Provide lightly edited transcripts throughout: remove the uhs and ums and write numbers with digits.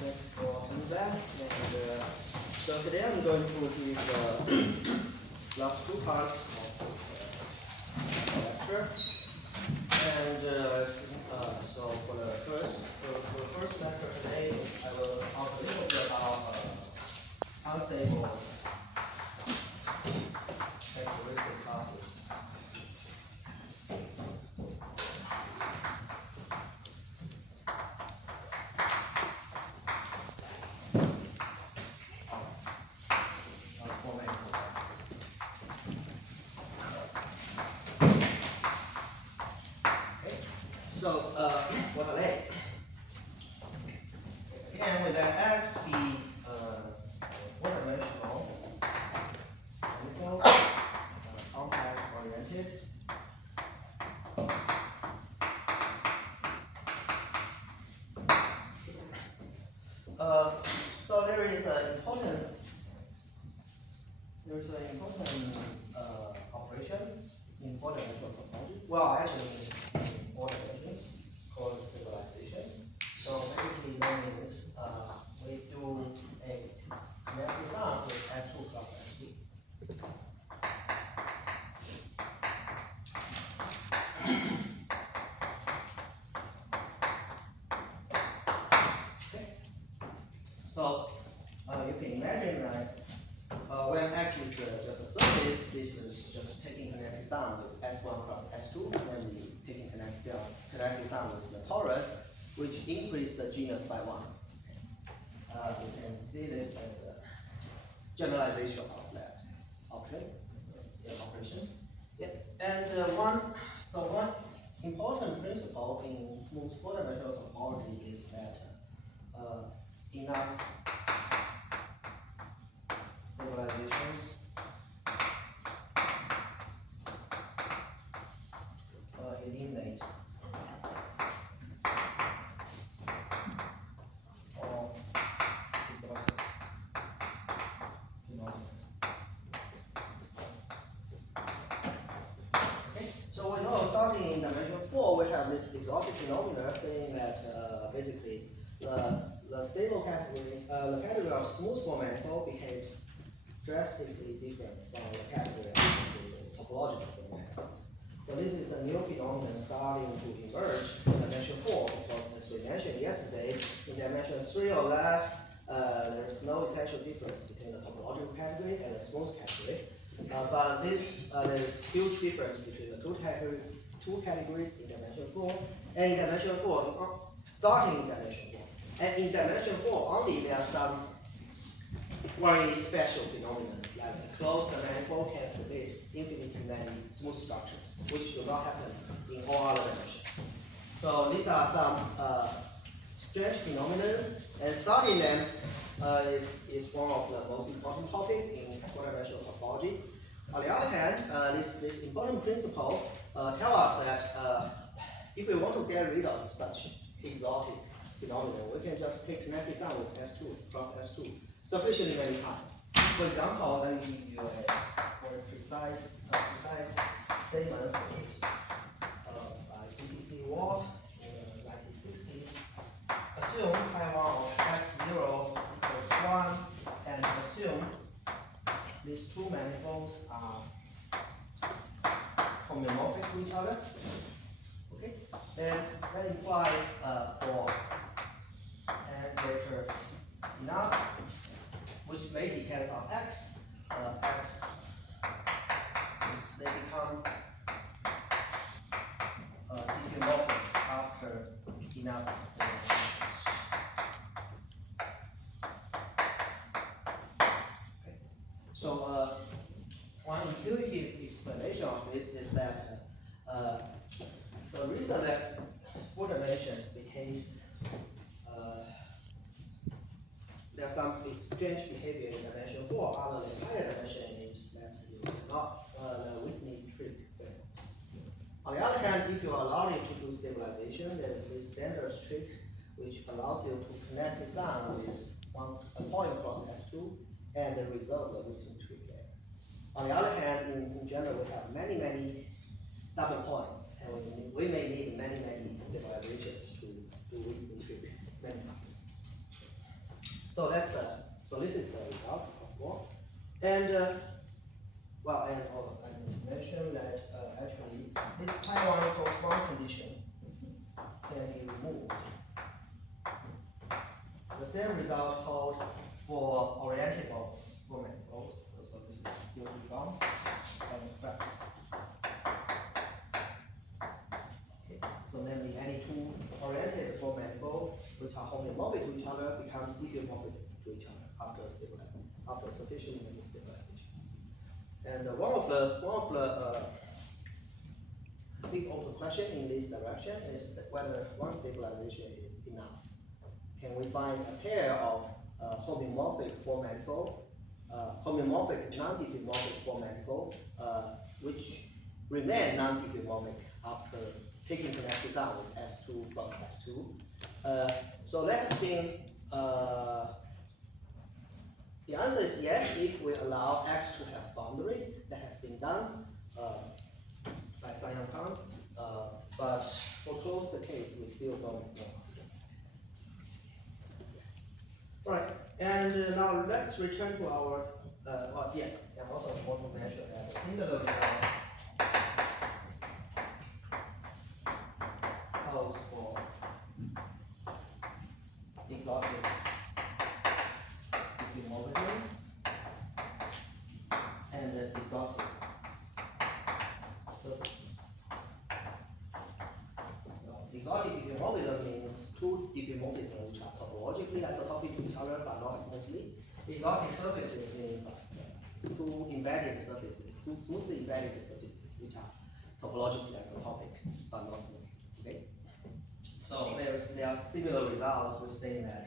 Thanks for coming back. And so today I'm going to give the last two parts of the lecture. And so for the first lecture today, I will talk a little bit about unstable characteristic classes. So what are they? Again, with that X be four-dimensional, manifold, compact oriented. So there is an important operation in four-dimensional topology. Well, actually, in four dimensions called stabilization. So basically, that means we do a kinetic sum with S2 plus S3. Okay. So you can imagine that when X is just a surface, this is just taking kinetic sum with S1 plus S2, and then taking kinetic sum with the torus, which increase the genus by 1. You can see this as a generalization of that operation. Yeah. And one important principle in smooth four-dimensional topology is that enough stabilizations eliminate all exotic phenomena. Okay, so we know starting in dimension 4, we have this exotic phenomena saying that basically the stable category, the category of smooth form manifold behaves drastically different from the category of topological manifolds. So this is a new phenomenon starting to emerge in dimension 4, because as we mentioned yesterday, in dimension 3 or less, there's no essential difference between the topological category and the smooth category. But this there's huge difference between the two categories in dimension 4, and in dimension 4, starting in dimension 4. And in dimension 4 only, there are some very special phenomena, like a closed manifold can predict infinitely many smooth structures, which do not happen in all other dimensions. So these are some strange phenomena, and studying them is one of the most important topics in four-dimensional topology. On the other hand, this important principle tells us that if we want to get rid of such exotic phenomena, we can just take kinetic sum with S2 plus S2 sufficiently many times. For example, let me give you a very precise statement by CPC Wall in the 1960s. Assume pi1 of x0 equals 1, and assume these two manifolds are homomorphic to each other. Okay, then that implies for n greater enough, which may depend on x, they become diffeomorphic after enough stabilizations. Okay. So one intuitive explanation of this is that the reason that four dimensions behaves there's some strange behavior in dimension 4 other than higher dimension is that you cannot the Whitney trick fails. On the other hand, if you allow it to do stabilization, there is this standard trick which allows you to connect the sum with a point across S2 and resolve the Whitney trick there. On the other hand, in general, we have many double points, and we may need many stabilizations to do Whitney trick many times. So that's so this is the result of work. And well, and I mentioned that actually this pi1 cross one condition can be removed. The same result hold for orientable for manifolds. So this is still to be gone and back. Okay. So namely, any two oriented for manifold which are homomorphic to each other becomes diffeomorphic to each other after sufficient many stabilizations. And one of the big open question in this direction is that whether one stabilization is enough. Can we find a pair of homomorphic for manifold, homomorphic non-diffeomorphic for manifold, which remain non-diffeomorphic after taking connected sum with S2 plus S2? So that has been, the answer is yes if we allow X to have boundary. That has been done by Jianfeng, but for closed case, we still don't know. Right, and now let's return to our, and also I want to mention that similar result holds for exotic diffeomorphisms and exotic surfaces. Exotic diffeomorphism means two diffeomorphisms which are topologically isotopic to each other but not smoothly. Exotic surfaces means two embedded surfaces, two smoothly embedded surfaces which are topologically isotopic but not smoothly. Okay. So there are similar results which say that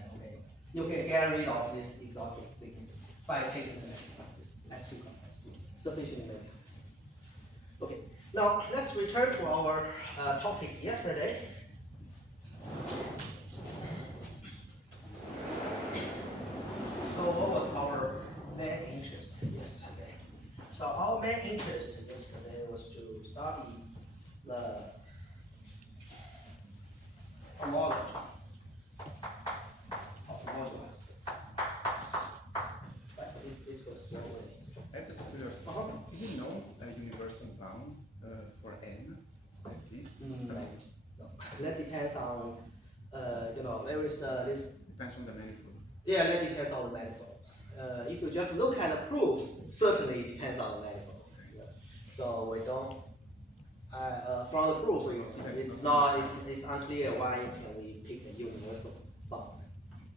you can get rid of this exotic sequence by taking the surface S2 plus S2 sufficiently many. Okay. Now let's return to our topic yesterday. So what was our main interest yesterday? So our main interest yesterday was to study the homology of modular space. But this was already. I just curious. Do you know a universal bound for n like this? No. That depends on there is this. Depends on the manifold. Yeah, that depends on the manifold. If you just look at the proof, certainly it depends on the manifold. Yeah. So we don't. From the proof, it's unclear why can we pick a universal bound.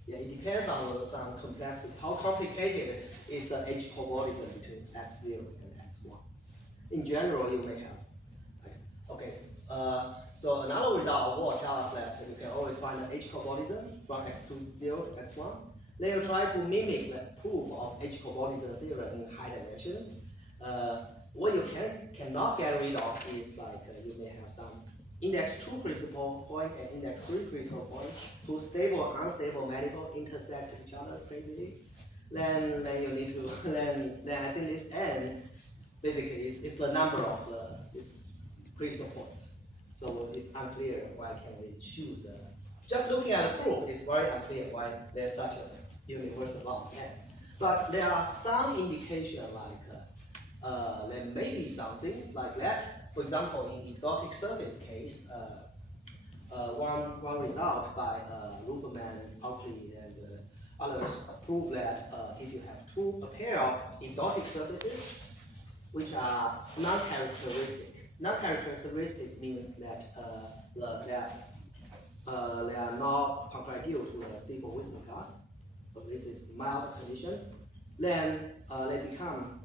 Yeah, it depends on some complexity. How complicated is the H homomorphism between x0 and x1? In general, you may have. Okay. So another result of war tells us that you can always find an H homomorphism from x to 0 to x1. Then you try to mimic the proof of H homomorphism theorem in high dimensions. What you cannot get rid of is you may have some index 2 critical point and index 3 critical point, two stable and unstable manifolds intersect each other crazily. Then you need to then I think this n basically is the number of these critical points. So it's unclear why can we choose. Just looking at the proof, it's very unclear why there's such a universal bound n. But there are some indication there may be something like that. For example, in exotic surface case, one result by Ruperman, Oakley, and others prove that if you have a pair of exotic surfaces which are non-characteristic. Non-characteristic means that they are not comparable to the Seiberg-Witten class. So this is mild condition. Then they become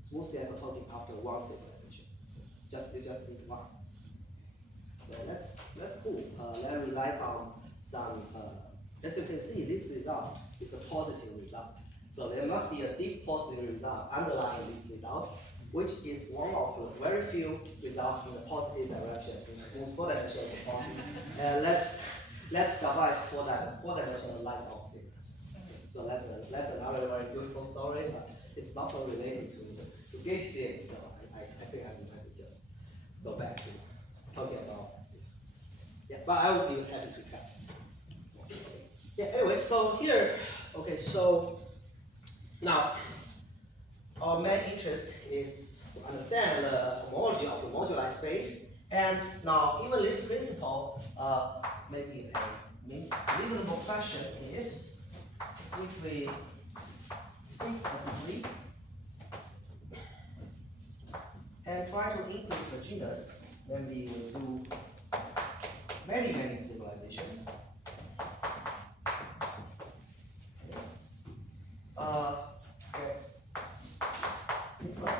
smoothly isotopic after one stabilization. You just need one. So that's cool. That relies on some. As you can see, this result is a positive result. So there must be a deep positive result underlying this result, which is one of the very few results in the positive direction in smooth four-dimensional topology. Let's devise four-dimensional light box theory. So that's another very beautiful story, but it's not so related to gauge theory. So I think I might just go back to talking about this. Yeah, but I would be happy to cut. Yeah, anyway, so here, okay, so now our main interest is to understand the homology of the moduli space. And now, given this principle, maybe a reasonable question is, if we fix the degree and try to increase the genus, then we will do many stabilizations. That's simpler.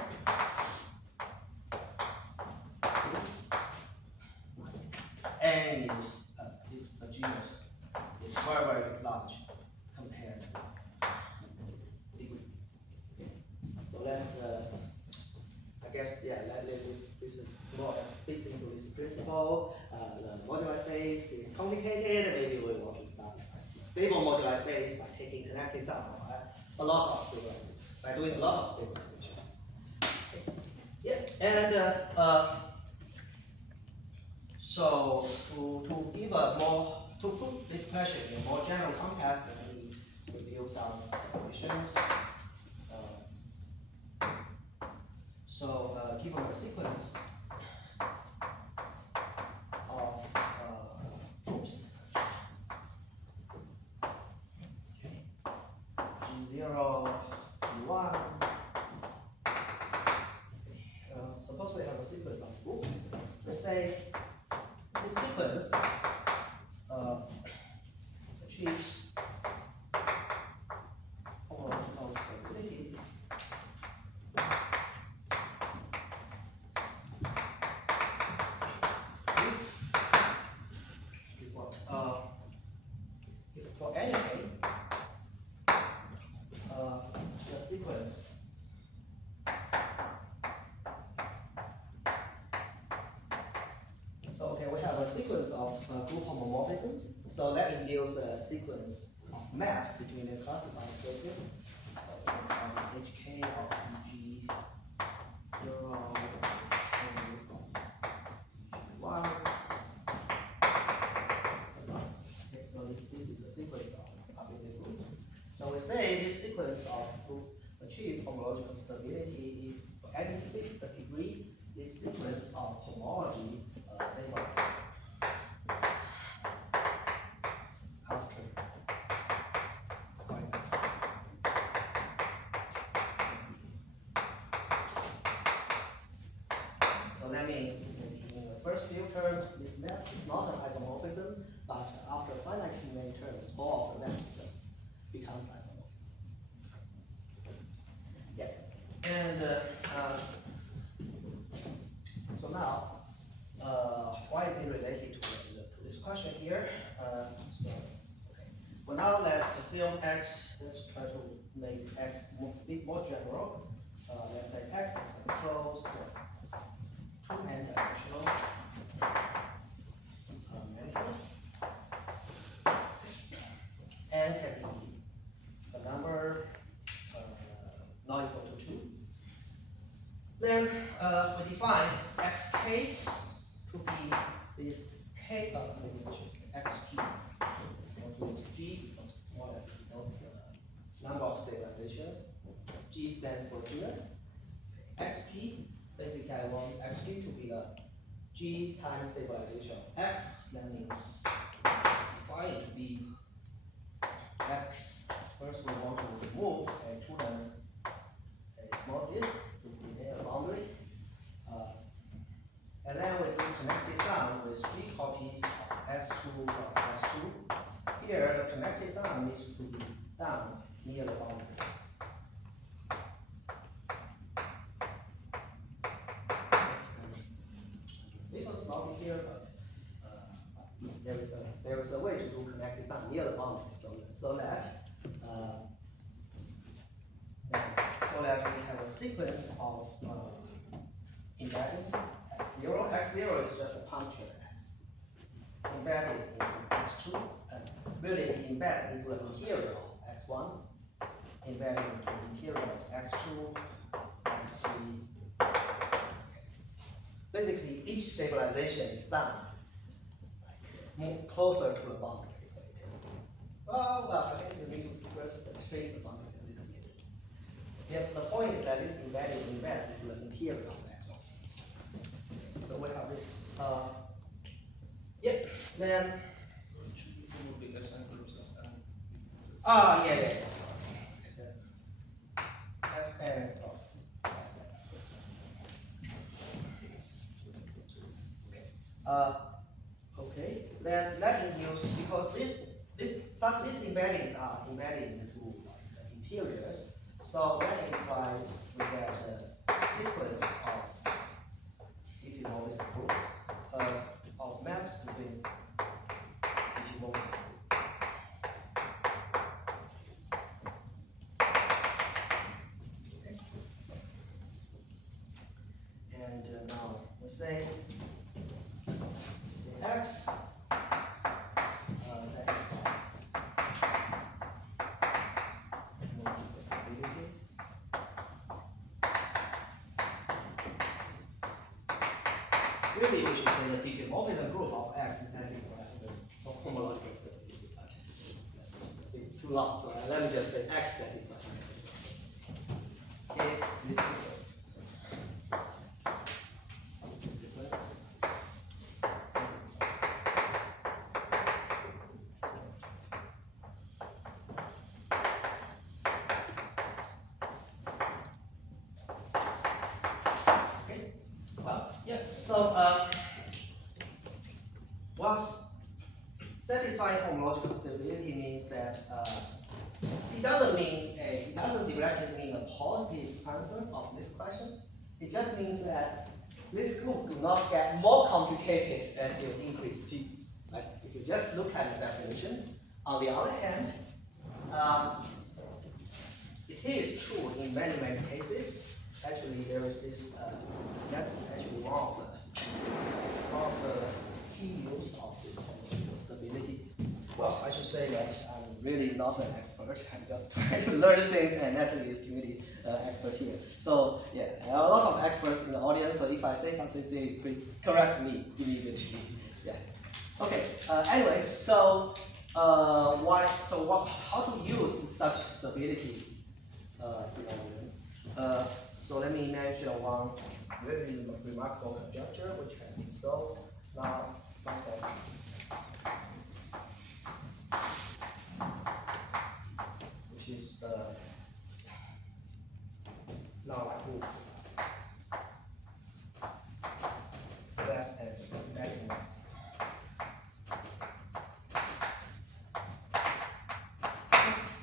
N is if the genus is very large compared to degree. So let's I guess this is more or less fits into this principle. The moduli space is complicated. Maybe we want to start stable moduli space by taking connected sum of a lot of stabilization, by doing a lot of stabilizations. Okay. Yeah, and so to give a more, to put this question in a more general context, we review some definitions. So given a sequence of groups G0, G1, suppose we have a sequence of groups. Let's say this sequence achieves homological stability if for any k the sequence so okay, we have a sequence of group homomorphisms. So that induces a sequence of map between the classified spaces. So it's HK of EG 0, HK of EG1. Okay, so this is a sequence of arbitrary groups. So we say this sequence of group achieve homological stability if for any fixed degree, this sequence of homology stabilizes after finite steps. So that means in the first few terms, this map is not an isomorphism, but after finite many terms, all of the maps just becomes isomorphism. Yeah, and so now, why is it related to this question here? So, okay. For now, let's assume x. Let's try to make x more general. Let's say x is enclosed two-n-dimensional manifold, n can be a number not equal to 2. Then we define xk to be this k which is xg. This g because more or less denotes the number of stabilizations. G stands for genus. Xg, basically I want xg to be the g times stabilization of x. That means define it to be x. First we want to remove a small disk to create a boundary. And then we do connected sum with g copies of x2 plus x2. Here, the connected sum needs to be done near the boundary. Little sloppy here, but there is a way to do connected sum near the boundary, so that we have a sequence of embeddings x0. X0 is just a punctured x embedded into x2, and really it embeds into the interior of x1, embedded into the interior of x2, x3. Basically, each stabilization is done like, more closer to the boundary. Well, I guess we need to first straighten the boundary a little bit. Yeah, the point is that this embedded invest into the interior of that. So we have this. Yeah. Then. Yeah. Sorry. Sn plus Sn. Okay. Okay. Then that induces, because these embeddings are embedded into the interiors, so that implies we get a sequence of diffeomorphism group of maps between diffeomorphism. Okay. And now we say X satisfies homological stability. Really, we should say the diffeomorphism group of X is satisfies the homological stability, but that's a bit too long, so let me just say X satisfies if this sequence satisfies. Okay. Well, yes. So, what's satisfying homological stability means that it doesn't directly mean a positive answer of this question. It just means that this group do not get more complicated as you increase G. Like if you just look at the definition. On the other hand, it is true in many cases. Actually, there is this. That's actually one of the key use of this homological stability. Well, I should say that I'm really not an expert. I'm just trying to learn things, and Natalie is really expert here. So yeah, there are a lot of experts in the audience. So if I say something silly, please correct me immediately. Yeah. Okay. Anyway, so how to use such stability phenomenon? So let me mention one very remarkable conjecture which has been solved now. Which is now proof less and maximus.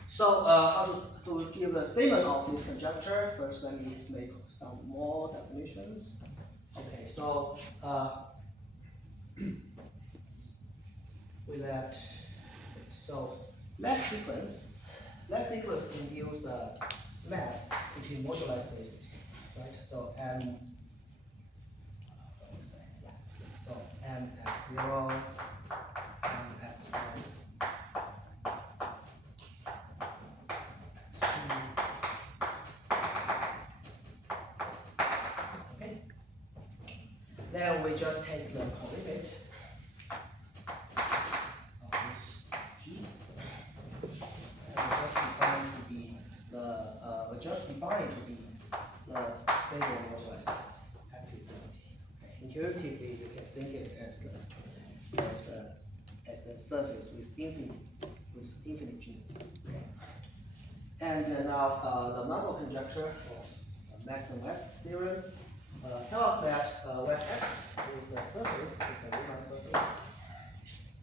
So how to give a statement of this conjecture? First, let me make some more definitions. Okay, so less sequence induce a map between moduli spaces, right? So M x0, M x1, okay. Then we just take the colimit of this G, and just define to be the stable moduli space activity. Okay. Intuitively, you can think it as the surface with infinite genus. Okay. And now the Mathel conjecture, or Max theorem, tells us that when X is a surface, it's a Riemann surface.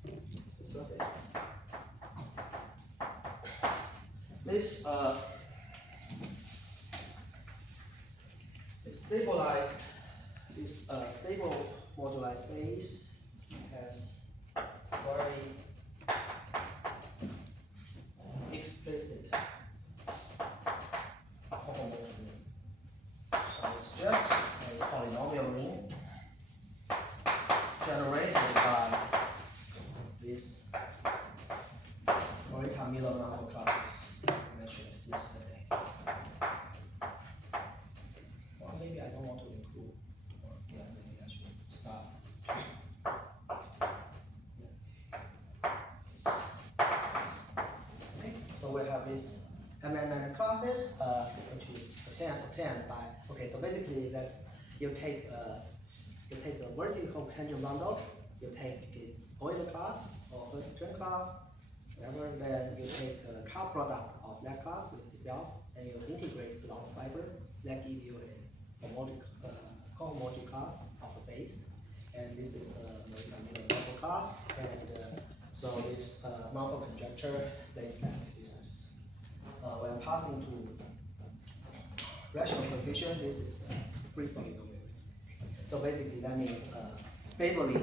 It's a surface. This stabilized, this stable moduli space has very explicit homomorphism. So it's just a polynomial ring generated by this Morita Milnor classes mentioned yesterday. Well, maybe I don't want to improve. Or, yeah, maybe I should stop. Yeah. we have this MMN classes, which is obtained by. Okay, so basically, you take the vertical pendulum bundle, you take its Euler class or first string class, whatever. Then you take the car product of that class with itself, and you integrate along the fiber. That gives you a cohomological class of the base, and this is the Milnor class. And so this manifold conjecture states that this is when passing to rational coefficient, this is a free polynomial. So basically, that means stably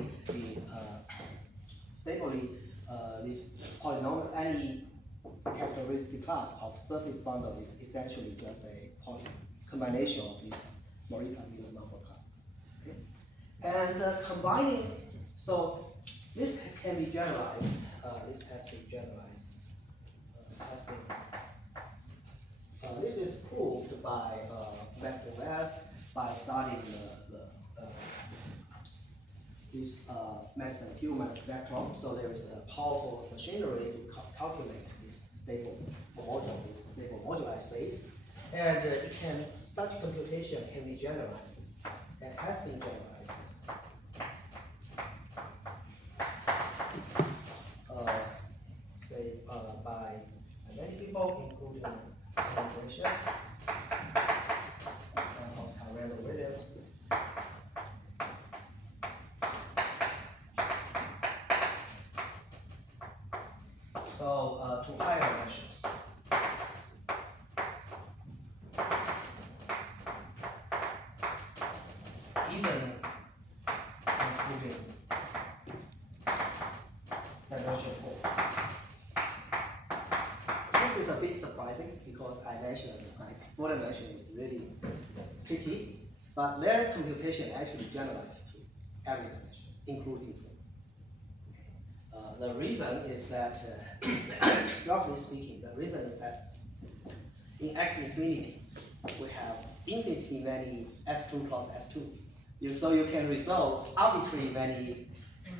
this polynomial, any characteristic class of surface bundle is essentially just a combination of these Morita manifold classes. Okay? And combining, so this can be generalized. This has been generalized. This is proved by Masterclass by studying this Max-Hillman spectrum. So there is a powerful machinery to calculate this stable moduli space, and such computation can be generalized and has been generalized. By many people, including Ignatius, Oscar Randall Williams. So to higher measures. Even including dimension 4. This is a bit surprising because I mentioned like 4 dimension is really tricky, but their computation actually generalized to every dimensions, including 4. The reason is that, roughly speaking, the reason is that in X infinity, we have infinitely many S2 cross S2s. So you can resolve arbitrarily many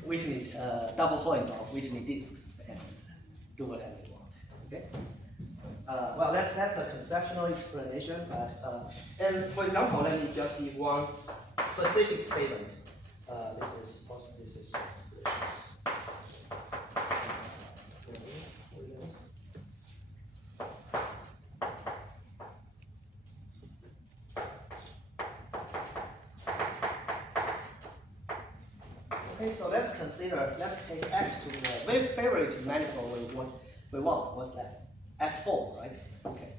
Whitney double points of Whitney disks and do whatever you want. Okay. Well, that's the conceptual explanation. But and for example, let me just give one specific statement. This is just okay, so let's take X to the very favorite manifold we want. What's that? S4, right? Okay.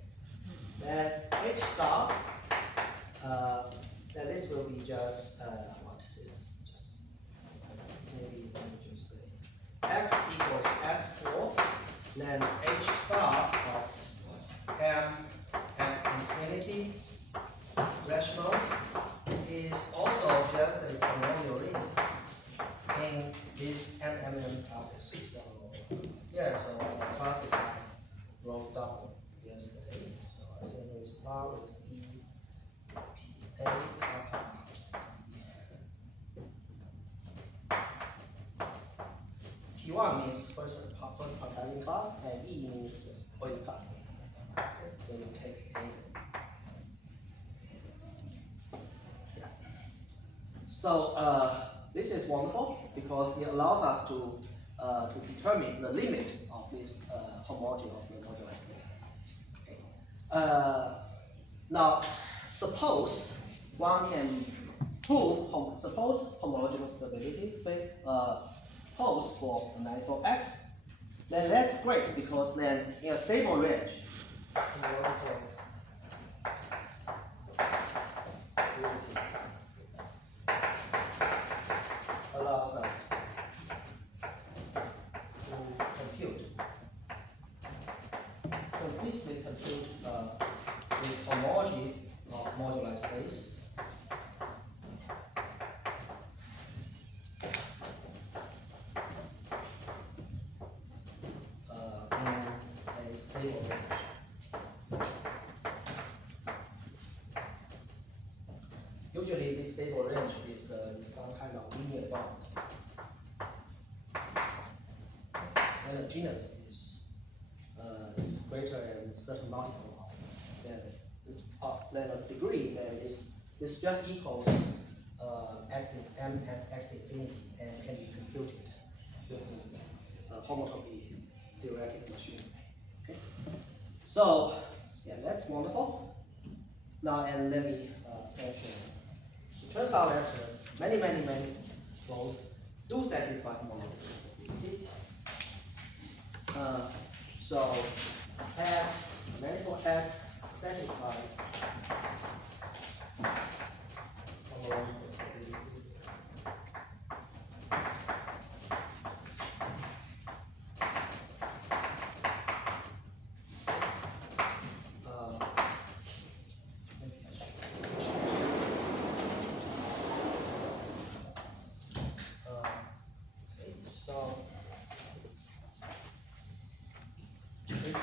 Then H star, then this will be just, what? This is just, maybe let me just say, X equals S4, then H star of M X infinity rational is also just a polynomial ring in these MMM classes. So, so the classes I wrote down yesterday. So I think we start with E, P, A, kappa. P1 means first partition class, and E means first point class. Okay, so you take A. So this is wonderful because it allows us to determine the limit of this homology of the modular space. Okay. Now, suppose one can prove suppose homological stability holds for the manifold X, then that's great because then in a stable range, homological stability allows us to completely compute this homology of modular space. In a stable range. Usually, this stable range is some kind of linear bound. And the genus is greater greater than certain multiple of then a degree, then this just equals x in m at x infinity and can be computed using this homological theoretic machine. Okay, so yeah, that's wonderful. Now, and let me mention. It turns out that many flows do satisfy homological. So X, manifold X satisfies homological stability.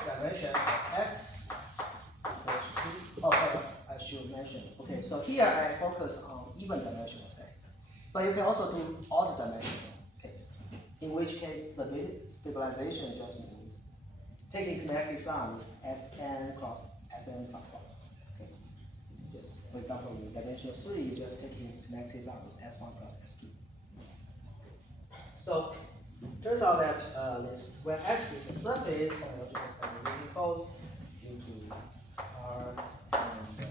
Dimension of x equals 2. Oh, sorry, I should mention. Okay, so here I focus on even dimensional set. But you can also do odd dimensional case, in which case the stabilization just means taking connected sums Sn cross Sn plus 1. Okay. Just, for example, in dimension 3, you just taking connected sums S1 plus S2. So turns out that when x is a surface homological stability holds due to R and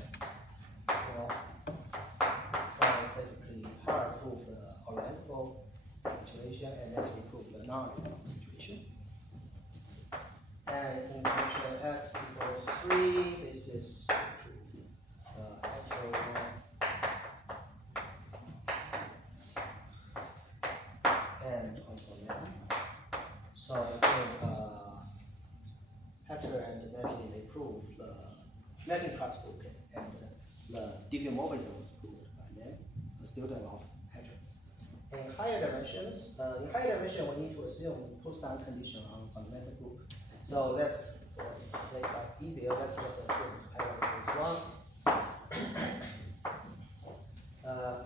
well, so basically R prove the orientable situation and then we prove the non-orientable situation. And in dimension x equals 3, this is to actual and so I think Hector and Benjamin they proved the mapping classical case and the diffeomorphism was proved by them, a student of Hector. In higher dimensions, we need to assume put some condition on fundamental group. So let's make life easier. Let's just assume I equals 1.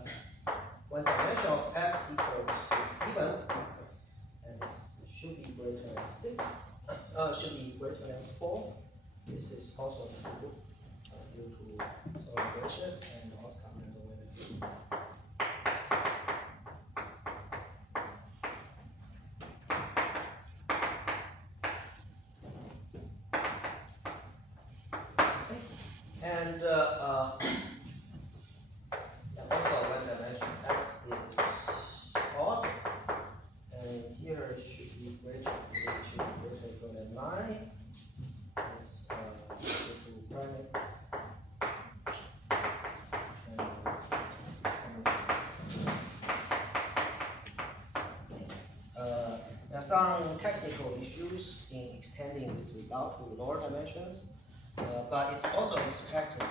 When dimension of x equals is even, and this should be greater than 6, should be greater than 4. This is also true due to some ratios and also fundamental limit. Okay. And also when dimension x is odd, and here it should be greater than 9. It's due to primate. There are some technical issues in extending this result to lower dimensions, but it's also expected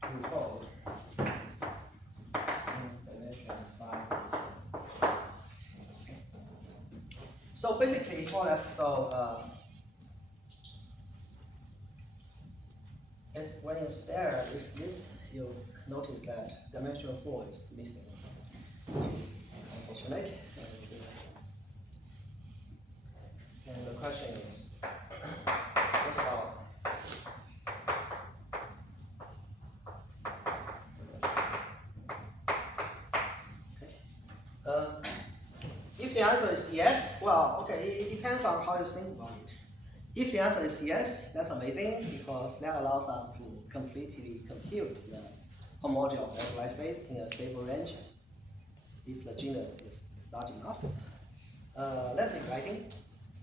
to hold in dimension 5 and 7. So basically, more or less, when you stare at this list, you notice that dimension 4 is missing, which is unfortunate. And the question is, what about if the answer is yes, well, okay, it depends on how you think about it. If the answer is yes, that's amazing because that allows us to completely compute the homology of the Lie space in a stable range if the genus is large enough. That's exciting.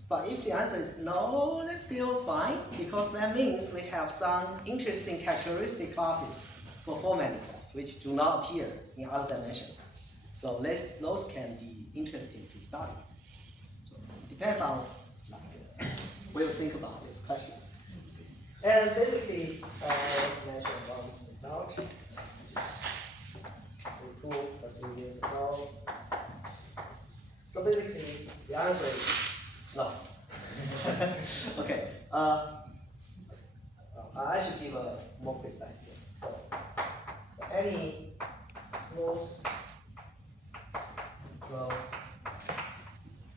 But if the answer is no, that's still fine because that means we have some interesting characteristic classes for 4 manifolds which do not appear in other dimensions. So those can be interesting to study. So it depends on what you think about this question. And basically, I mentioned one result, we proved a few years ago. So basically, the answer is no. Okay. I should give a more precise thing. So for any smooth closed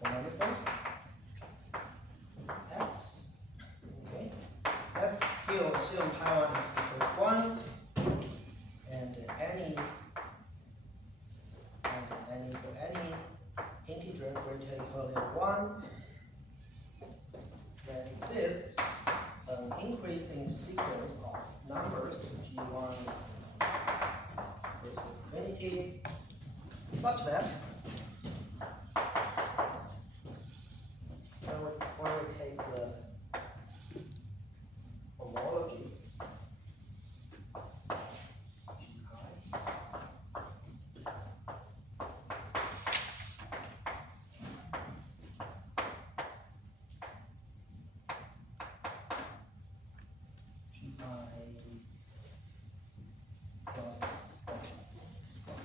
manifold, still assume pi1 x equals 1, and for any integer greater or equal than 1, there exists an increasing sequence of numbers g1 goes to infinity, such that when we take the homology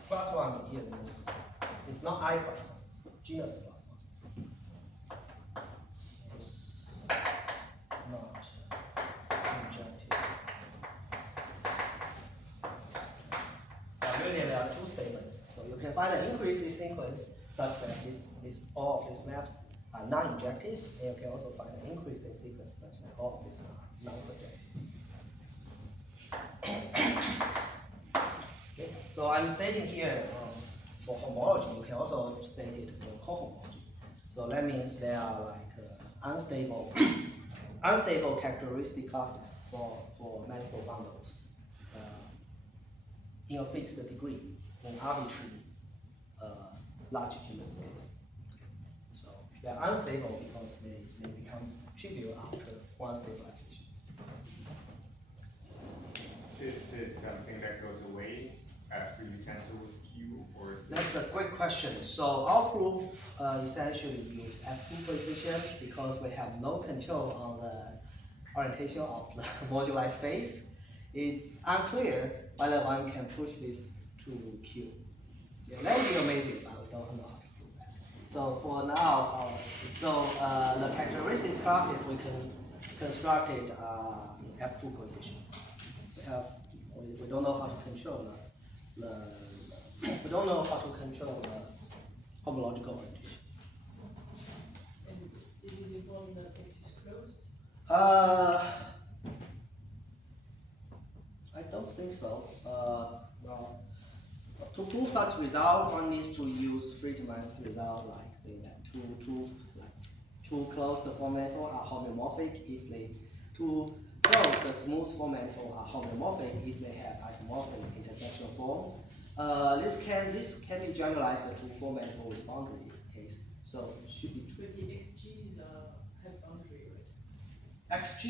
plus 1 here means it's not I plus 1, it's genus plus 1. It's not injective. Really, there are two statements. So you can find an increasing sequence such that all of these maps are non-injective, and you can also find an increasing sequence such that all of these are non-subjective. Okay. So I'm stating here for homology, you can also state it for cohomology. So that means there are like unstable characteristic classes for manifold bundles in a fixed degree in arbitrary large-genus space. So they are unstable because they become trivial after one stabilization. Is this something that goes away after you cancel with Q, or is That's a great question. So our proof essentially uses F2 coefficient because we have no control on the orientation of the moduli space. It's unclear whether one can push this to Q. Yeah, that would be amazing, but we don't know how to do that. So for now, the characteristic classes we can construct it F2 coefficient. We don't know how to control we don't know how to control the homological orientation. And is it involved that X is closed? I don't think so. Well, to prove such result, one needs to use Friedman's result, like saying that two closed form manifold are homeomorphic if they two closed smooth form manifold are homeomorphic if they have isomorphic intersectional forms. This can be generalized to form manifold with boundary case. So it should be true. But the XGs have boundary, right? XG,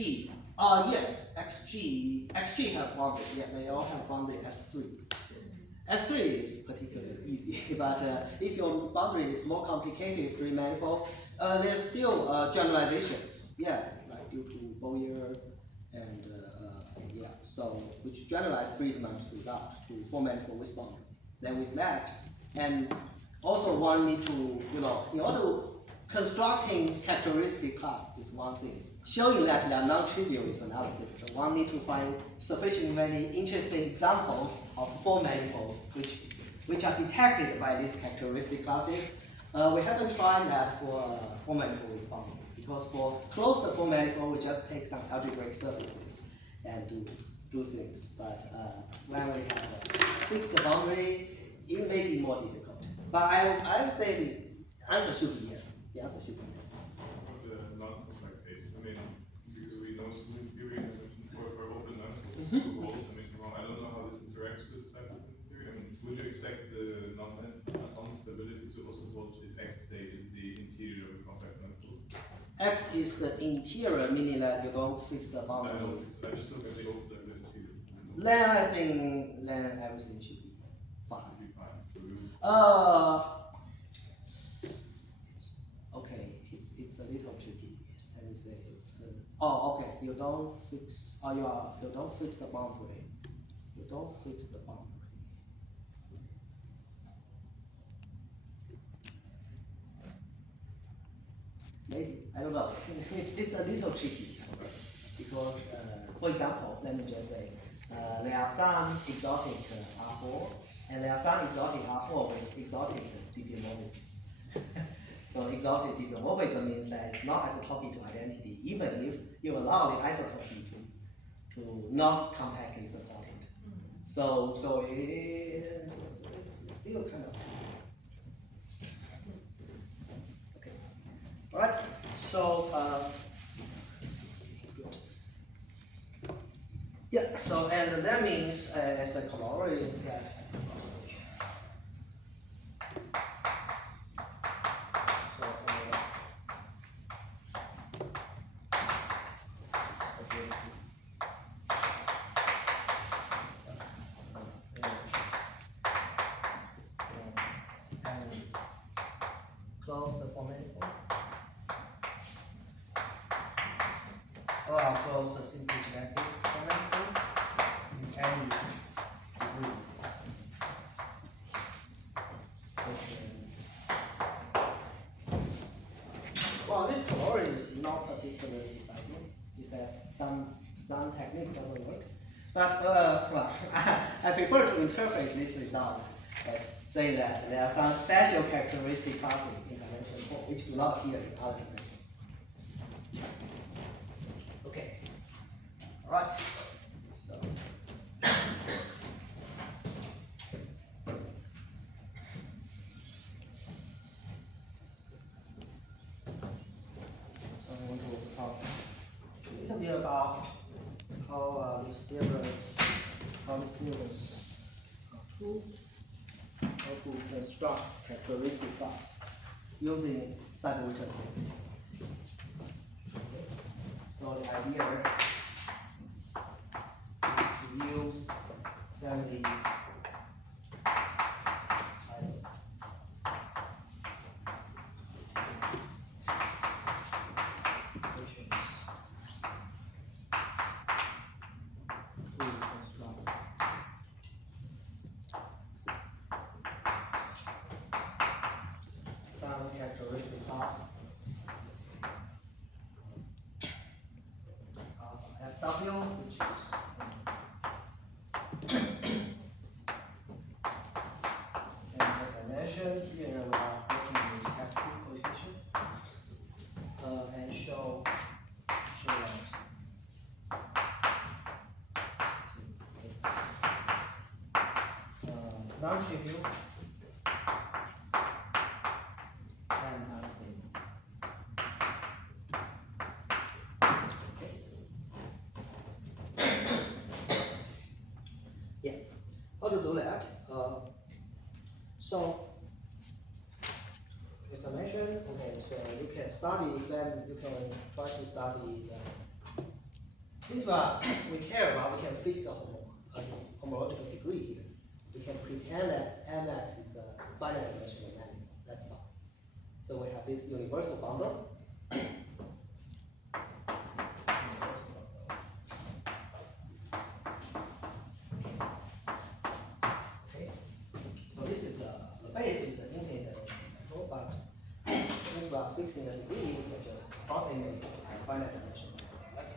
yes, XG have boundary. Yeah, they all have boundary S3. S3 is particularly easy, but if your boundary is more complicated, 3 manifold, there's still generalizations. Yeah, like due to Bauer and yeah, so which generalize Friedman's result to form manifold with boundary. Then with that, and also one need to, in order to constructing characteristic class is one thing. Showing that they are non-trivial is another thing. So one need to find sufficiently many interesting examples of form manifolds which are detected by these characteristic classes. We haven't tried that for form manifold with boundary because for closed form manifold we just take some algebraic surfaces and do things. But when we have a fixed boundary, it may be more difficult. But I would say the answer should be yes. The answer should be yes. the non-compact case? I mean, because we know smooth theory for open manifolds. I don't know how this interacts with Seiberg-Witten theory. I mean, would you expect the non-stability to also hold if X, say, is the interior of a compact manifold? X is the interior, meaning that you don't fix the boundary. I just look at the open and the interior. Then I think everything should be fine. Should be fine. Okay, it's a little tricky. Let me say it's okay. You don't fix you don't fix the boundary. You don't fix the boundary. Maybe I don't know. It's a little tricky because for example, let me just say there are some exotic R4 and there are some exotic R4 with exotic diffeomorphisms. So exotic diffeomorphism means that it's not isotopy to identity, even if you allow the isotopy to not compactly supported. So it's still kind of okay. All right. So good. Yeah. So and that means as a corollary is that. Close the formation. Or I'll close the symplectic formation in any degree. Well, this corollary is not particularly exciting. It says some technique doesn't work. But well, I prefer to interpret this result as saying that there are some special characteristic classes in dimension 4 which do not appear in other dimensions. Okay. All right. So. I want to talk a little bit about how these theorems are proved. How to construct characteristic class using Seiberg-Witten theory. So the idea is to use family Seiberg. Characteristic class of SW, which is and as I mentioned here, we are working with F2 coefficient and show that it's non-trivial. How to do that? So, as I mentioned, okay, so you can study them, you can try to study since we care about, we can fix a homological degree here. We can pretend that Mx is a finite dimensional manifold, that's fine. So we have this universal bundle. Fixing a degree, we can just approximate and finite dimension. That's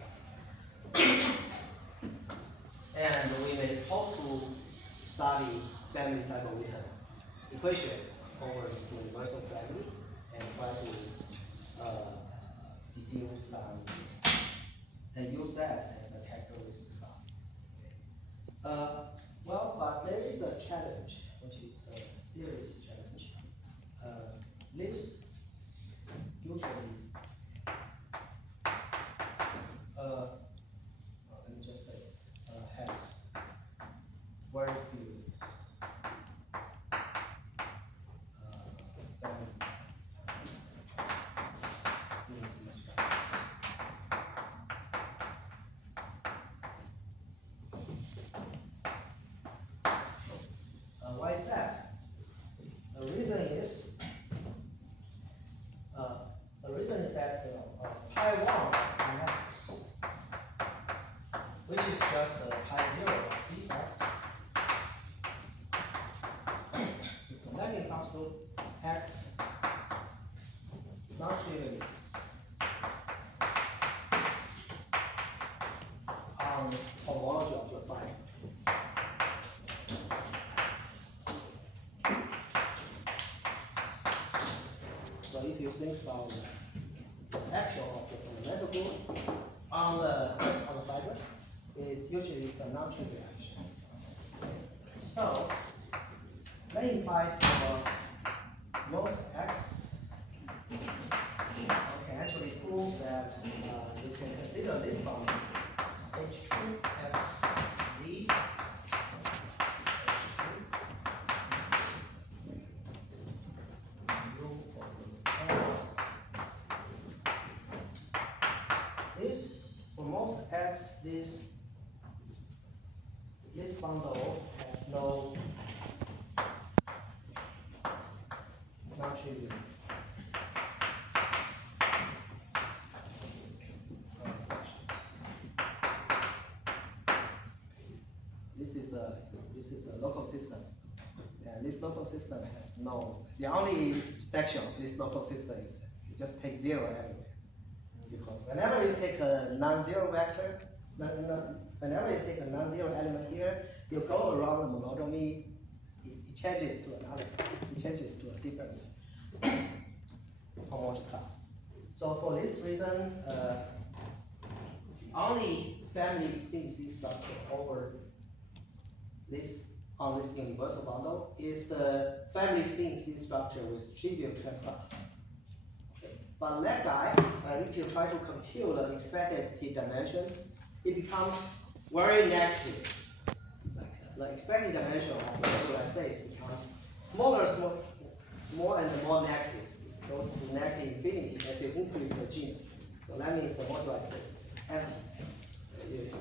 fine. And we may hope to study family Seiberg-Witten equations over this universal family and try to deduce some and use that as a characteristic class. Okay. Well, but there is a challenge, which is a serious challenge. This usually, let me just say, has very few family species structures. Why is that? The reason is that pi 1 of Mx, which is just pi 0 of dx, if the mapping possible acts non-trivially on homology of your fiber. So if you think about the action of the fundamental group on the fiber is usually is the non-trivial action. So that implies for most x, okay, actually prove that you can consider this boundary H2x d H2 u over this, for most x, this bundle has no non-trivial section. This is a local system, and this local system has no. The only section of this local system is you just take 0 everywhere, because whenever you take a non-zero vector, whenever you take a non-zero element here, you go around the monodromy, it changes to another. It changes to a different homological class. So for this reason, the only family species structure over this on this universal bundle is the family species structure with trivial term class. Okay. But that guy, if you try to compute the expected dimension, it becomes very negative. Like the expected dimension of the moduli space becomes smaller, more and more negative. It goes to negative infinity as you increase the genus. So that means the moduli space is empty.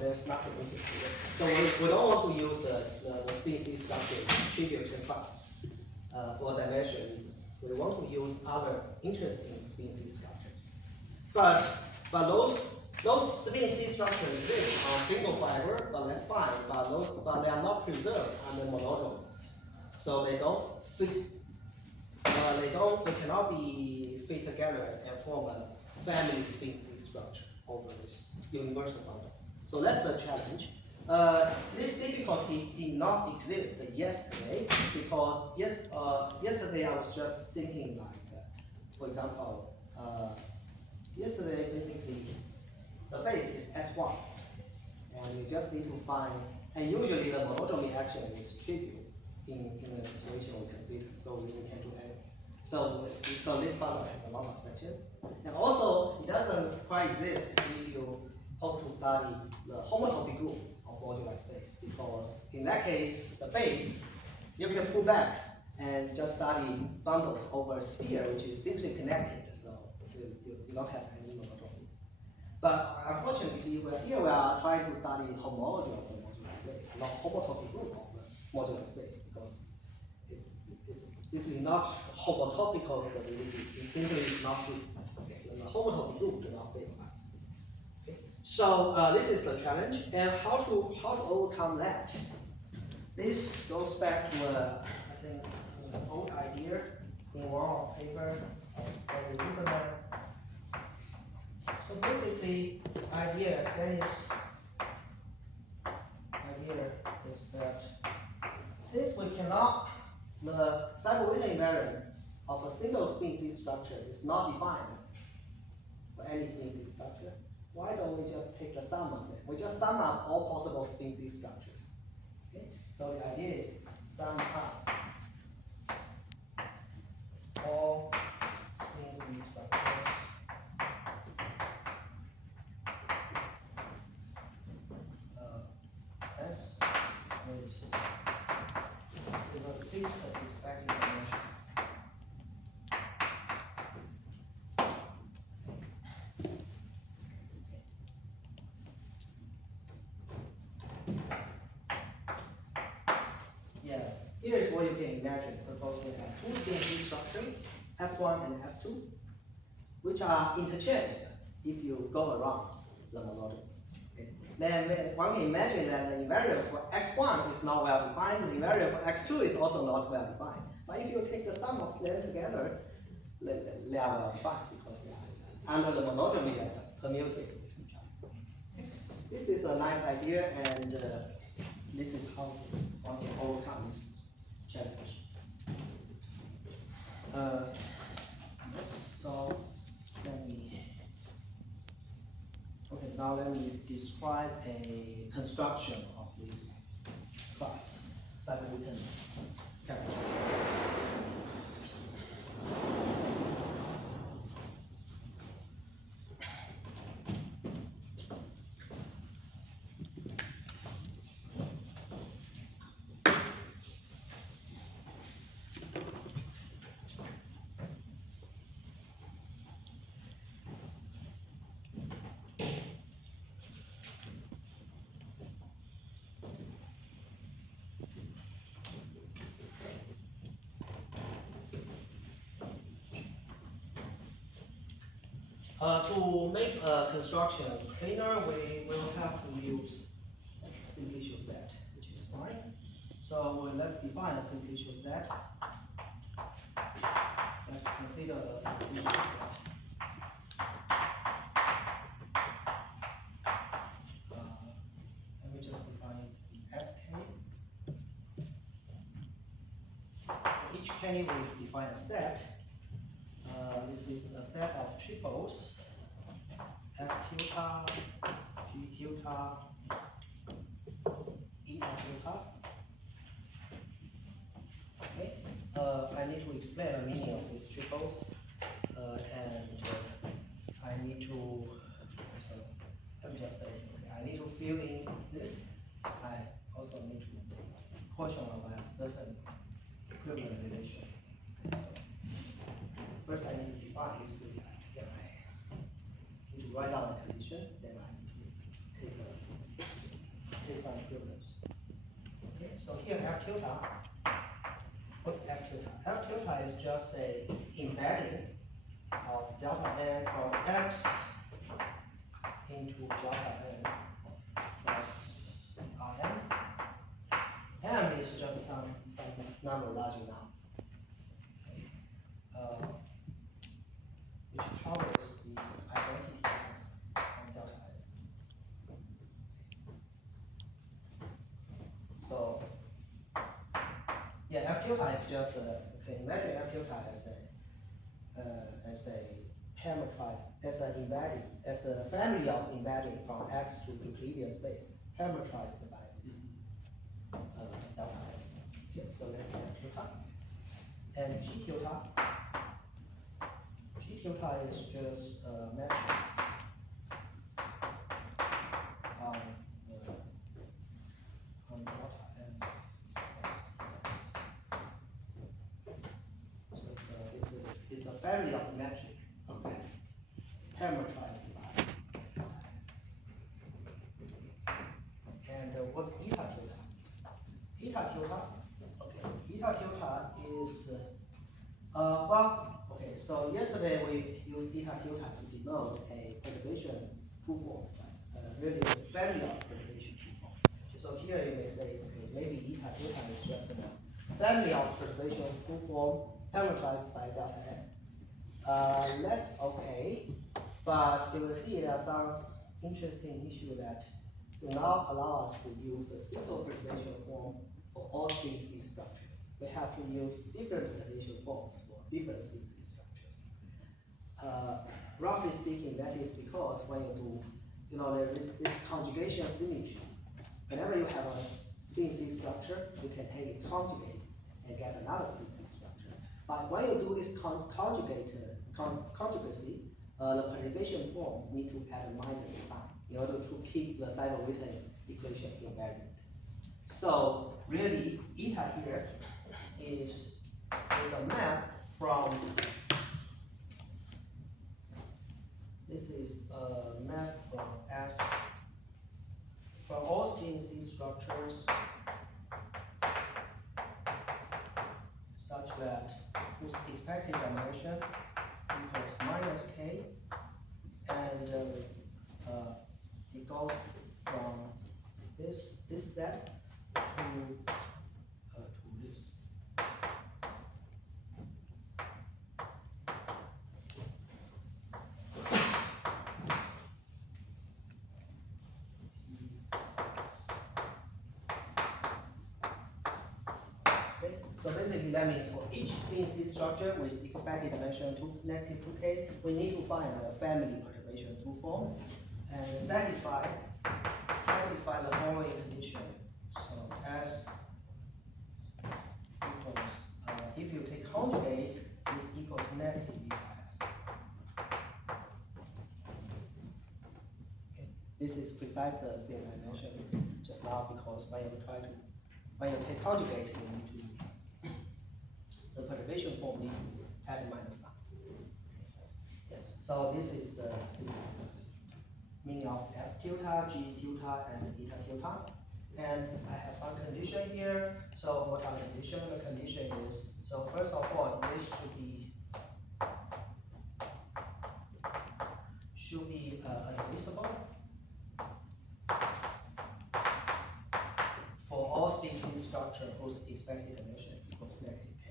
There's nothing interesting. So we don't want to use the species structure trivial term class for dimension reason. We want to use other interesting species structures. But those species structures exist on single fiber, but that's fine. But they are not preserved under monodromy. So they don't fit. They cannot be fit together and form a family species structure over this universal bundle. So that's the challenge. This difficulty did not exist yesterday because yesterday I was just thinking like, for example, yesterday basically the base is S1, and you just need to find, and usually the monodromy action is trivial in the situation we consider, so we can do anything. So this bundle has a lot of sections, and also it doesn't quite exist if you hope to study the homotopy group of moduli space, because in that case, the base, you can pull back and just study bundles over a sphere which is simply connected, so you don't have any monodromies. But unfortunately, here we are trying to study homology of the modular space, not homotopy group of the modular space, because it's simply not homotopical stability. It simply is not true. Okay, the homotopy group do not stabilize. Okay, so this is the challenge, and how to overcome that. This goes back to I think an old idea in one of paper of Lieberman. So basically, idea is that since we cannot, the Seiberg-Witten invariant of a single species structure is not defined for any species structure, why don't we just take the sum of them? We just sum up all possible species structures. Okay? So the idea is sum up all species structures S with a fixed expected dimension. Yeah, here is what you can imagine. Suppose we have two species structures, S1 and S2, which are interchanged if you go around the monodromy. Then one can imagine that the invariant for x1 is not well defined, the invariant for x2 is also not well defined. But if you take the sum of them together, they are well defined because they are under the monodromy they are just permuted with each other. This is a nice idea, and this is how one can overcome this challenge. So let me. Okay, now let me describe a construction of this class, Seiberg-Witten characteristics. To make a construction cleaner, we will have to use simplicial set, which is fine. So let's define a simplicial set. Let's consider a simplicial set. Let me just define SK. For each K, we define a set. This is a set of triples, F tilde, G tilde, eta tilde. Okay. I need to explain the meaning of these triples, and I need to. So let me just say, okay, I need to fill in this. I also need to portion by a certain equivalent relation. First, I need to define this. Then I need to write down a condition. Then I need to take some equivalence. Okay. So here, F tilde. What's F tilde? F tilde is just a embedding of delta n cross x into delta n plus Rm. M is just some number large enough. Which covers the identity of delta n. So, yeah, F tilde is just okay. Imagine F tilde as a parameterized, as an embedding, as a family of embedding from X to Euclidean space, parameterized by this delta n. Okay, so let's F tilde and G tilde. G tilde is just a metric on delta n plus x. So it's a family of metric of x parameterized by delta n. And what's eta tilde? Eta tilde, okay, eta tilde is well, okay, so yesterday we used eta tilde to denote a perturbation proof form, really a family of perturbation proof form. So here you may say, okay, maybe eta tilde is just a family of perturbation proof form parameterized by delta n. That's okay, but you will see there are some interesting issues that do not allow us to use a single perturbation form for all string C structures. We have to use different perturbation forms for different string C structures. Roughly speaking, that is because when you do, there is this conjugation symmetry. Whenever you have a string C structure, you can take its conjugate and get another string C structure. But when you do this conjugacy, the perturbation form need to add a minus sign in order to keep the Seiberg-Witten equation invariant. So really, eta here is a map from, this is a map from S, from all string C structures such that whose expected dimension equals minus k, and it goes from this set to this. Okay. So basically that means for each string C structure with expected dimension negative 2k, we need to find a family perturbation proof form. and satisfy the following condition. So S equals, if you take conjugate, this equals negative beta S. Okay. This is precisely the thing I mentioned just now, because when you take conjugate, you need to, the perturbation form need to add minus sign. Yes, so this is the meaning of F tilde, G tilde, and eta tilde. And I have some condition here. So what are the condition? The condition is, so first of all, this should be admissible for all species structure whose expected dimension equals negative k.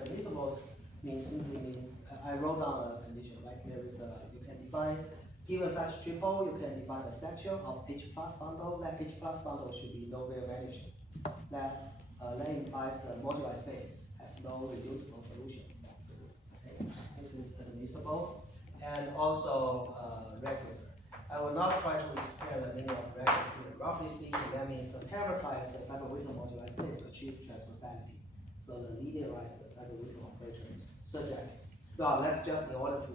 Admissible simply means, I wrote down a condition, like there is you can define, given such triple, you can define a section of H plus bundle. That H plus bundle should be no real vanishing. That implies the moduli space has no reducible solutions. Okay. This is admissible, and also regular. I will not try to explain the meaning of regular here. Roughly speaking, that means the parameterize the Seiberg-Witten moduli space achieve transversality. So the linearize the Seiberg-Witten operator is surjective. Well, that's just in order to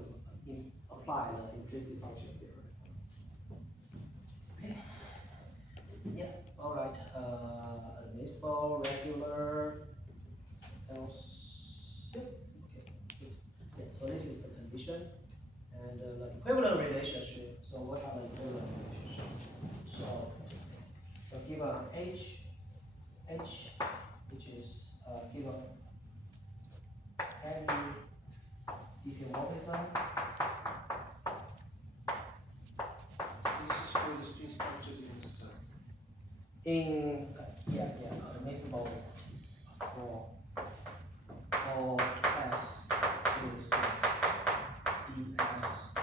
apply the implicit function theory. Okay. Yeah. All right. Admissible, regular, else. Yeah. Okay. Good. Okay. So this is the condition, and the equivalent relationship. So what are the equivalent relationships? So given H, which is given any diffeomorphism. This is for the space structures in this time. In admissible for all S is ds.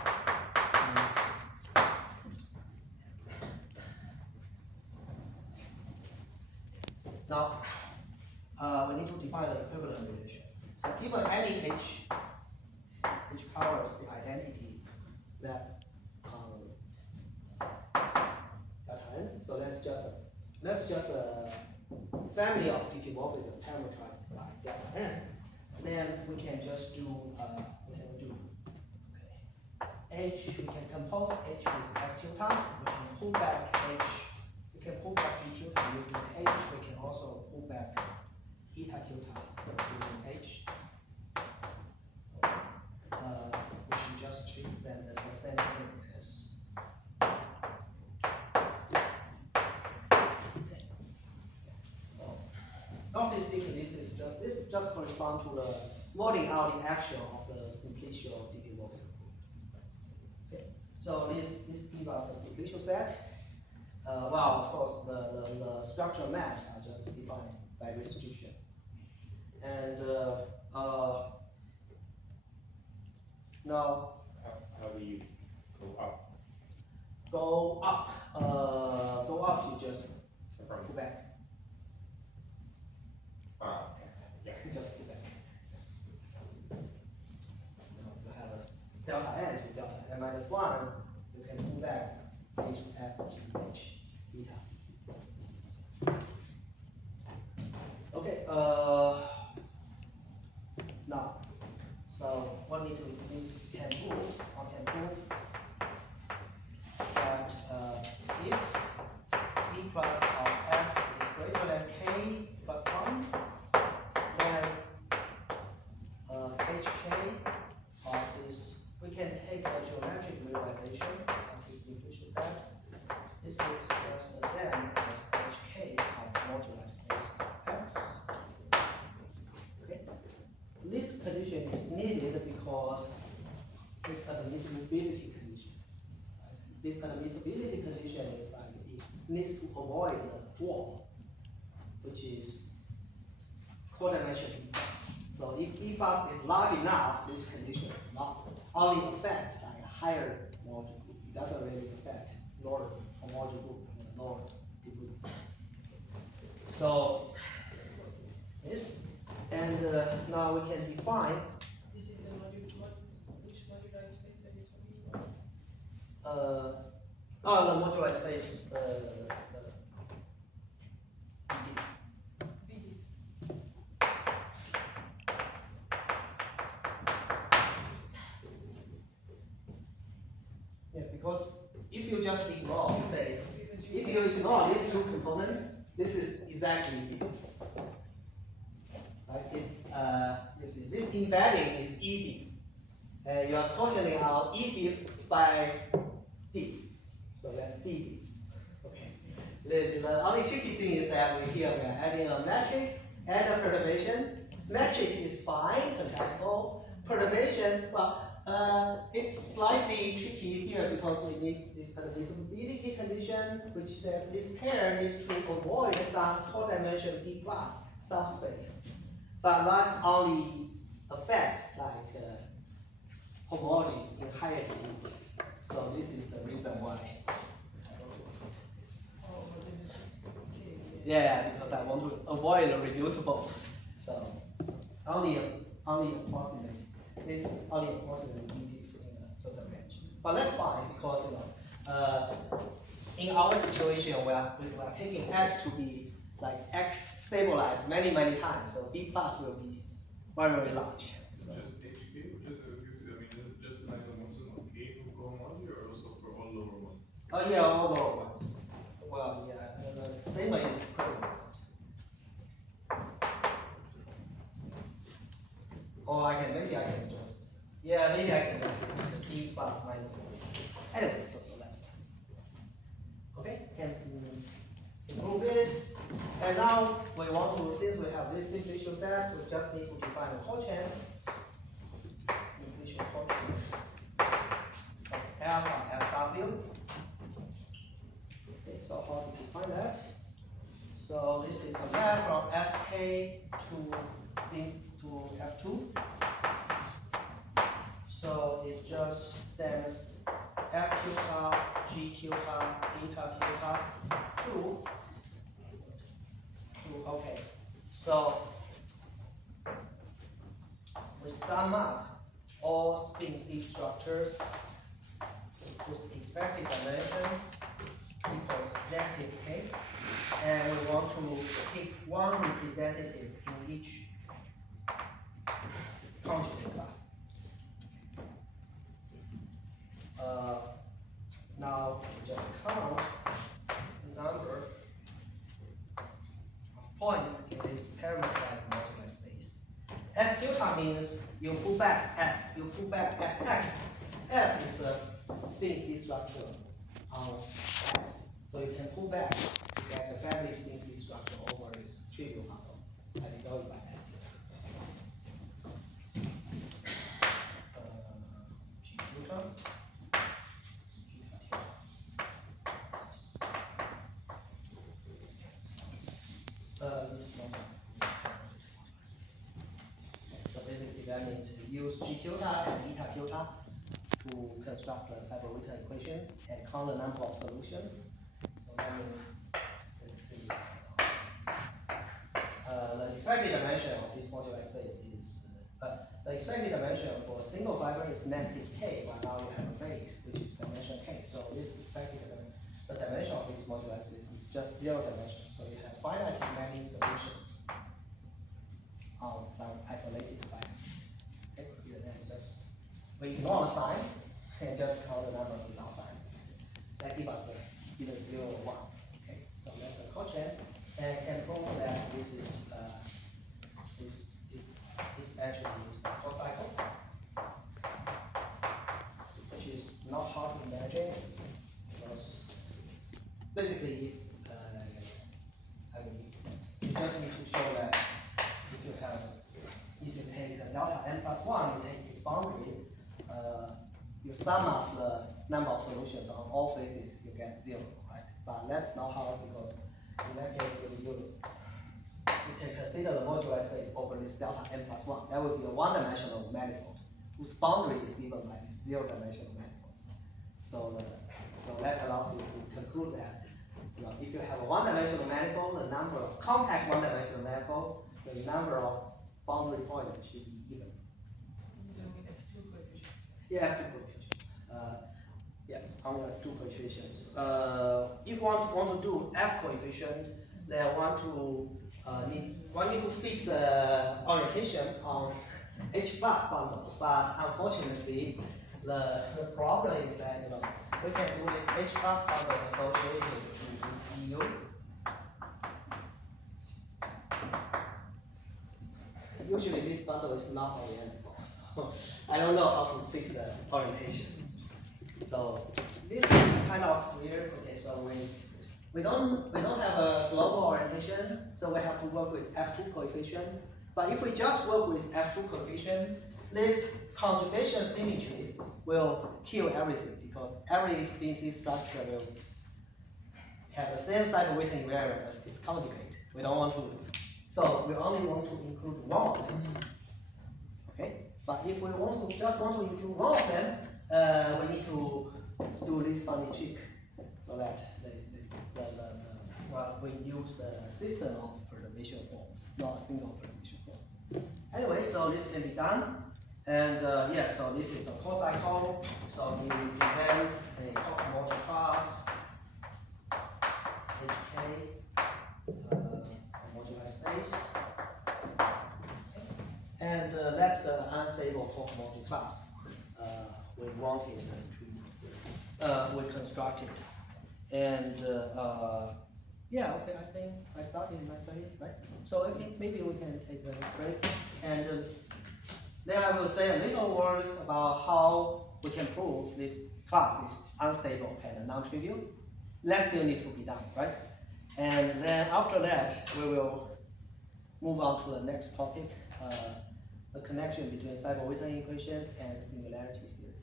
Now we need to define the equivalent relation. So given any H which covers the identity that delta n, so that's just a family of diffeomorphism parameterized by delta n. Then we can just do H, we can compose H with F tilde, we can pull back H, we can pull back G tilde using H, we can also pull back eta tilde using H. We should just treat them as the same thing as. So, roughly speaking, this just corresponds to the modeling out the action of the simplicial diffeomorphism. Okay, so this gives us a simplicial set. Well, of course, the structural maps are just defined by restriction, and now. How do you go up? Go up, you just pull back. Ah, okay. Yeah. Just pull back. You have a delta n to delta n minus 1, you can pull back h f g h beta. Okay, now, so what we need to do is we can prove that if b plus of x is greater than k plus 1, then hk of this, we can take a geometric realization of this differential set. This is just the same as hk of moduli space of x. Okay. This condition is needed because this admissibility condition. Right? This admissibility condition is like it needs to avoid the wall, which is co-dimension B plus. So if B plus is large enough, this condition not only affects like a higher homological group, it doesn't really affect lower homological group and lower different. So this, and now we can define. This is the which moduli space are you talking about? The moduli space, BD. yeah, because if you just ignore, say, Because if say- you ignore these two components, this is exactly it. Like it's, you see, this embedding is ED. And you are torsioning out ED by D. So that's BD. Okay. The only tricky thing is that we are adding a metric and a perturbation. Metric is fine, contractible. Perturbation, well, it's slightly tricky here because we need this divisibility condition, which says this pair needs to avoid some co-dimension D plus subspace. But that only affects like homologies in higher degrees. So this is the reason why I don't want to do this. Oh, but is it just okay? Yeah, because I want to avoid the reducibles. So only approximate. This only approximate BD in a certain range. But that's fine because in our situation we are taking X to be like X stabilized many times. So B plus will be very large. So, Just HK, which is I mean, is it just an isomorphism of K for homology or also for all lower ones? oh yeah, all lower ones. Well, yeah, the statement is equivalent. Or maybe I can just use B plus minus 1. Anyway, so that's that. Okay, can improve this. And now we want to, since we have this simplicial set, we just need to define a quotient. Simplicial quotient of alpha SW. Okay, so how to define that? So this is a map from SK to F2. So it just sends F tilde, G tilde, eta tilde to okay. So we sum up all spin C structures whose expected dimension equals negative K. And we want to pick one representative in each conjugate class. Now we just count the number of points in this parameterized moduli space. S tilde means you pull back at X. S is a spin C structure on X. So you can pull back to get the family spin C structure over this trivial model and go by S. G tilde. This number. So basically that means use G tilde and eta tilde to construct the Seiberg-Witten equation and count the number of solutions. So that means basically the expected dimension of this moduli space is the expected dimension for a single fiber is negative K, but now you have a base which is dimension K. So this expected the dimension of this moduli space is just 0 dimension. So you have finite many solutions on some isolated fiber. Okay, then just we ignore the sign and just count the number without sign. That gives us either 0 or 1. Okay, so that's the quotient, and can prove that this is actually is the co-cycle, which is not hard to imagine because basically if you just need to show that if you take the delta n plus 1, you take its boundary, you sum up the number of solutions on all faces, you get 0, right? But that's not hard because in that case you can consider the moduli space over this delta n plus 1. That would be a one-dimensional manifold whose boundary is given by these 0-dimensional manifolds. So that allows you to conclude that if you have a one-dimensional manifold, the number of compact one-dimensional manifold, the number of boundary points should be even. So we have two coefficients. You have two coefficients. Yes, only have two coefficients. If one want to do f coefficient, then one need to fix the orientation on H plus bundle. But unfortunately, the problem is that we can do this H plus bundle associated to this EU. Usually this bundle is not orientable, so I don't know how to fix the orientation. So this is kind of weird. Okay, so we don't have a global orientation, so we have to work with F2 coefficient. But if we just work with F2 coefficient, this conjugation symmetry will kill everything because every species structure will have the same Seiberg-Witten invariant as its conjugate. We don't want to, so we only want to include one of them. Okay, but if we just want to include one of them, we need to do this funny trick so that we use a system of perturbation forms, not a single perturbation form. Anyway, so this can be done. And yeah, so this is a cocycle. So it represents a homological class, HK, homological space. And that's the unstable homological class we wanted to, we constructed. And yeah, okay, I think I started my study, right? So okay, maybe we can take a break. And then I will say a little words about how we can prove this class is unstable and non-trivial. That still need to be done, right? And then after that, we will move on to the next topic, the connection between Seiberg-Witten equations and similarity theory.